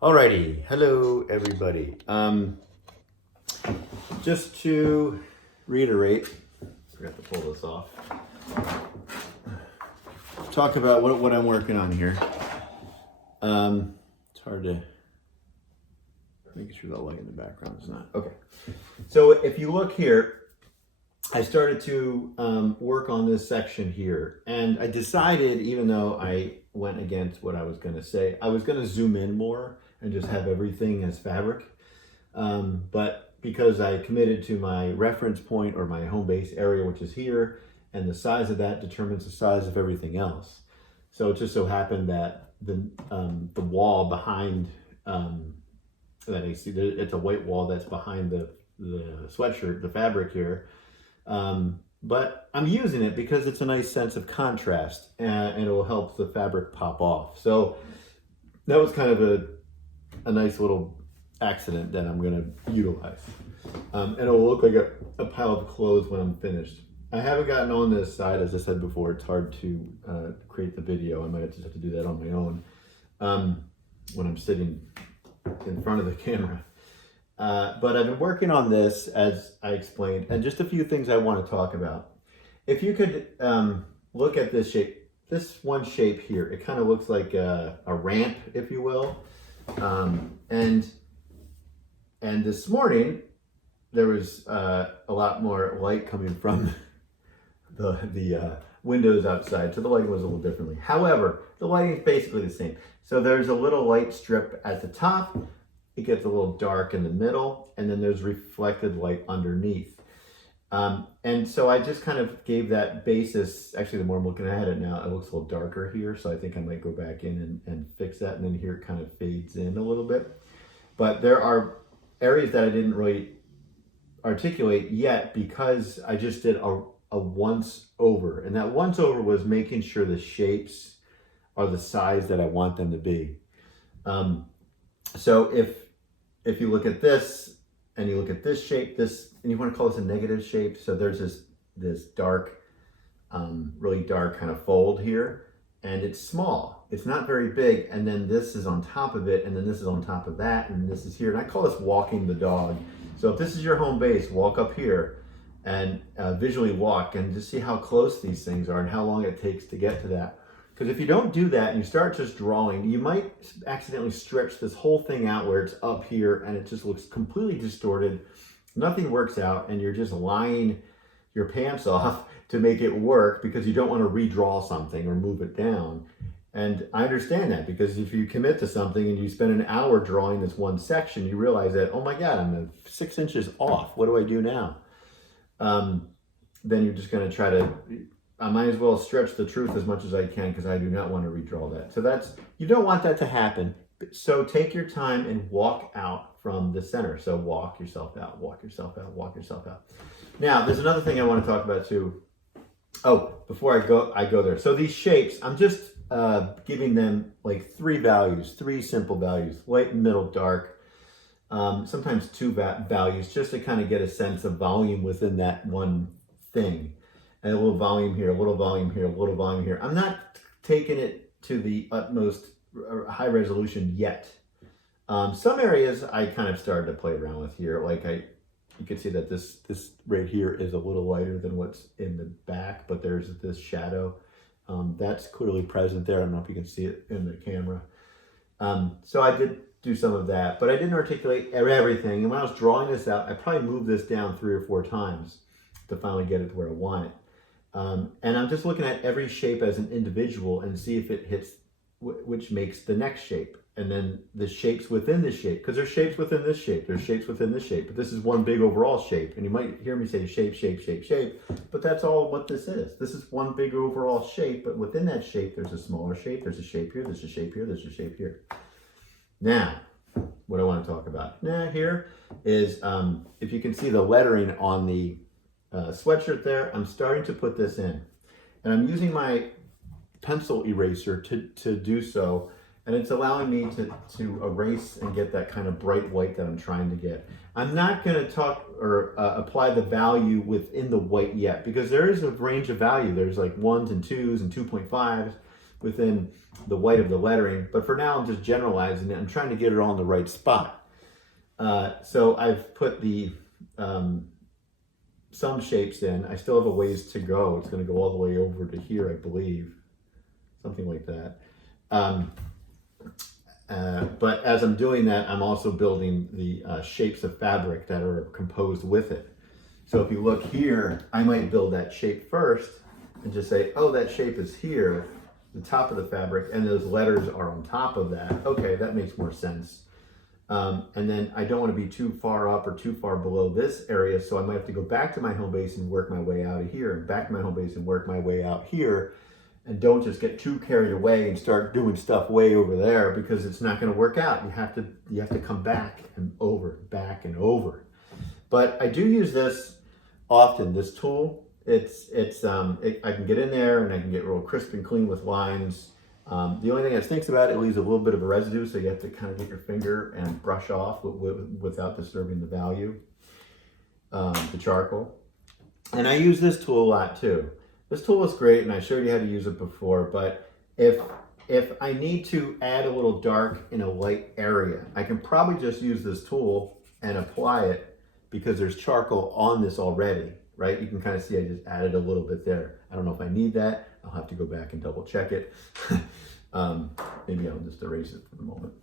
Alrighty, hello everybody. Just to reiterate, forgot to pull this off. Talk about what I'm working on here. It's hard to make sure the light in the background is not okay. So if you look here, I started to work on this section here, and I decided, even though I went against what I was going to say, I was going to zoom in more and just have everything as fabric. But because I committed to my reference point or my home base area, which is here, and the size of that determines the size of everything else. So it just so happened that the wall behind that I see, it's a white wall that's behind the sweatshirt, the fabric here. But I'm using it because it's a nice sense of contrast and it will help the fabric pop off. So that was kind of a nice little accident that I'm going to utilize. And it will look like a pile of clothes when I'm finished. I haven't gotten on this side, as I said before. It's hard to create the video. I might just have to do that on my own when I'm sitting in front of the camera. But I've been working on this, as I explained, and just a few things I want to talk about. If you could look at this shape, this one shape here, it kind of looks like a ramp, if you will. And this morning, there was a lot more light coming from the windows outside, so the lighting was a little differently. However, the lighting is basically the same. So there's a little light strip at the top. It gets a little dark in the middle, and then there's reflected light underneath. And so I just kind of gave that basis. Actually, the more I'm looking at it now, it looks a little darker here, so I think I might go back in and fix that, and then here it kind of fades in a little bit. But there are areas that I didn't really articulate yet because I just did a once over, and that once over was making sure the shapes are the size that I want them to be. So if you look at this and you look at this shape, and you want to call this a negative shape, so there's this dark, really dark kind of fold here, and it's small. It's not very big, and then this is on top of it, and then this is on top of that, and this is here, and I call this walking the dog. So if this is your home base, walk up here and visually walk and just see how close these things are and how long it takes to get to that. Because if you don't do that and you start just drawing, you might accidentally stretch this whole thing out where it's up here and it just looks completely distorted. Nothing works out, and you're just lying your pants off to make it work because you don't want to redraw something or move it down. And I understand that, because if you commit to something and you spend an hour drawing this one section, you realize that, oh my God, I'm 6 inches off. What do I do now? Then you're just going to try to, I might as well stretch the truth as much as I can because I do not want to redraw that. So you don't want that to happen. So take your time and walk out from the center. So walk yourself out, walk yourself out, walk yourself out. Now, there's another thing I want to talk about too. Oh, before I go there. So these shapes, I'm just giving them like three simple values: light, middle, dark. Sometimes two values, just to kind of get a sense of volume within that one thing. And a little volume here, a little volume here, a little volume here. I'm not taking it to the utmost high resolution yet. Some areas I kind of started to play around with here. Like you can see that this right here is a little lighter than what's in the back, but there's this shadow. That's clearly present there. I don't know if you can see it in the camera. So I did do some of that, but I didn't articulate everything. And when I was drawing this out, I probably moved this down 3 or 4 times to finally get it to where I want it. And I'm just looking at every shape as an individual and see if it hits which makes the next shape. And then the shapes within this shape, because there's shapes within this shape, there's shapes within this shape, but this is one big overall shape. And you might hear me say shape, shape, shape, shape, but that's all what this is. This is one big overall shape, but within that shape, there's a smaller shape, there's a shape here, there's a shape here, there's a shape here. Now, what I want to talk about here is, if you can see the lettering on the sweatshirt there, I'm starting to put this in. And I'm using my pencil eraser to do so. And it's allowing me to erase and get that kind of bright white that I'm trying to get. I'm not going to talk or apply the value within the white yet, because there is a range of value. There's like 1s and 2s and 2.5s. within the white of the lettering. But for now, I'm just generalizing it. I'm trying to get it all in the right spot. So I've put the some shapes in. I still have a ways to go. It's going to go all the way over to here, I believe. Something like that. But as I'm doing that, I'm also building the shapes of fabric that are composed with it. So if you look here, I might build that shape first and just say, oh, that shape is here, the top of the fabric, and those letters are on top of that. Okay, that makes more sense. And then I don't want to be too far up or too far below this area, so I might have to go back to my home base and work my way out of here, and back to my home base and work my way out here. And don't just get too carried away and start doing stuff way over there, because it's not going to work out. You have to come back and over, back and over. But I do use this often, this tool. I can get in there and I can get real crisp and clean with lines. The only thing that stinks about it leaves a little bit of a residue, so you have to kind of get your finger and brush off without disturbing the value, the charcoal. And I use this tool a lot too. This tool is great, and I showed you how to use it before, but if I need to add a little dark in a light area, I can probably just use this tool and apply it, because there's charcoal on this already, right? You can kind of see I just added a little bit there. I don't know if I need that. I'll have to go back and double check it. Maybe I'll just erase it for the moment.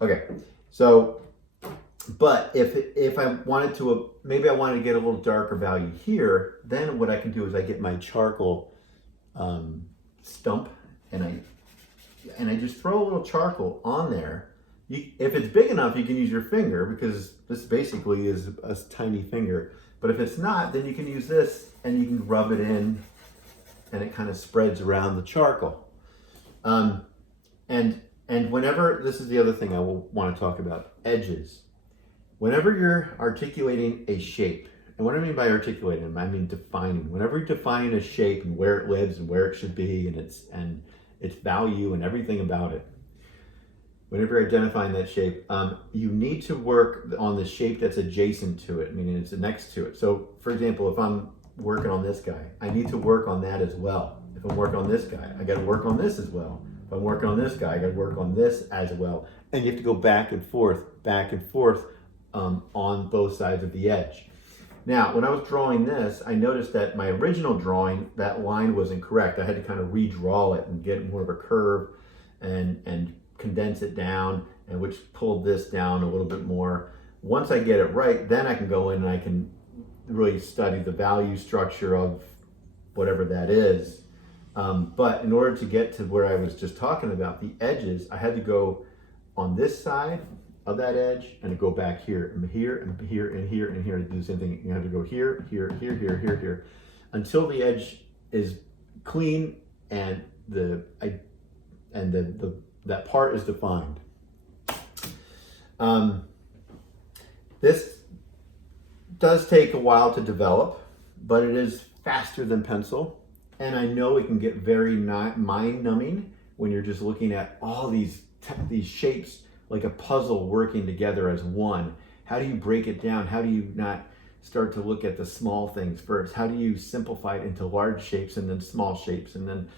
Okay, so, but if I wanted to, maybe I wanted to get a little darker value here, then what I can do is I get my charcoal stump and I just throw a little charcoal on there. If it's big enough, you can use your finger, because this basically is a tiny finger. But if it's not, then you can use this and you can rub it in, and it kind of spreads around the charcoal. And whenever, this is the other thing I will want to talk about, edges. Whenever you're articulating a shape, and what I mean by articulating, I mean defining. Whenever you're defining a shape and where it lives and where it should be and its value and everything about it, whenever you're identifying that shape, you need to work on the shape that's adjacent to it, meaning it's next to it. So, for example, if I'm working on this guy, I need to work on that as well. If I'm working on this guy, I got to work on this as well. If I'm working on this guy, I got to work on this as well. And you have to go back and forth on both sides of the edge. Now, when I was drawing this, I noticed that my original drawing, that line was incorrect. I had to kind of redraw it and get more of a curve and condense it down, and which pulled this down a little bit more. Once I get it right, then I can go in and I can really study the value structure of whatever that is. But in order to get to where I was just talking about, the edges, I had to go on this side of that edge and to go back here and here and here and here and here to do the same thing. You have to go here, here, here, here, here, here, until the edge is clean and that part is defined. This does take a while to develop, but it is faster than pencil. And I know it can get very mind-numbing when you're just looking at all these shapes like a puzzle working together as one. How do you break it down? How do you not start to look at the small things first? How do you simplify it into large shapes and then small shapes? And then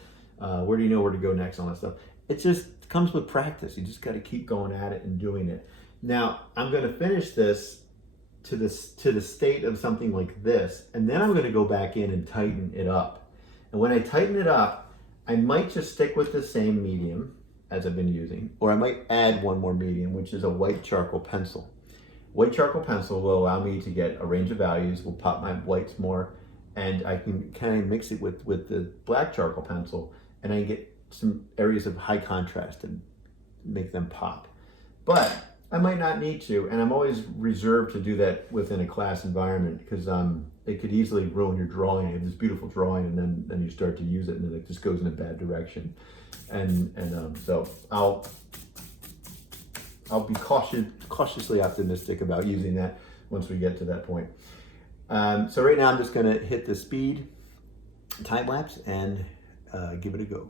where do you know where to go next, all that stuff? It just comes with practice. You just got to keep going at it and doing it. Now, I'm going to finish this to the state of something like this, and then I'm going to go back in and tighten it up. And when I tighten it up, I might just stick with the same medium as I've been using, or I might add one more medium, which is a white charcoal pencil. White charcoal pencil will allow me to get a range of values, will pop my whites more, and I can kind of mix it with the black charcoal pencil, and I get some areas of high contrast and make them pop. But I might not need to, and I'm always reserved to do that within a class environment, because it could easily ruin your drawing. You have this beautiful drawing, and then you start to use it, and then it just goes in a bad direction. So I'll be cautiously optimistic about using that once we get to that point. So right now I'm just going to hit the speed time lapse and give it a go.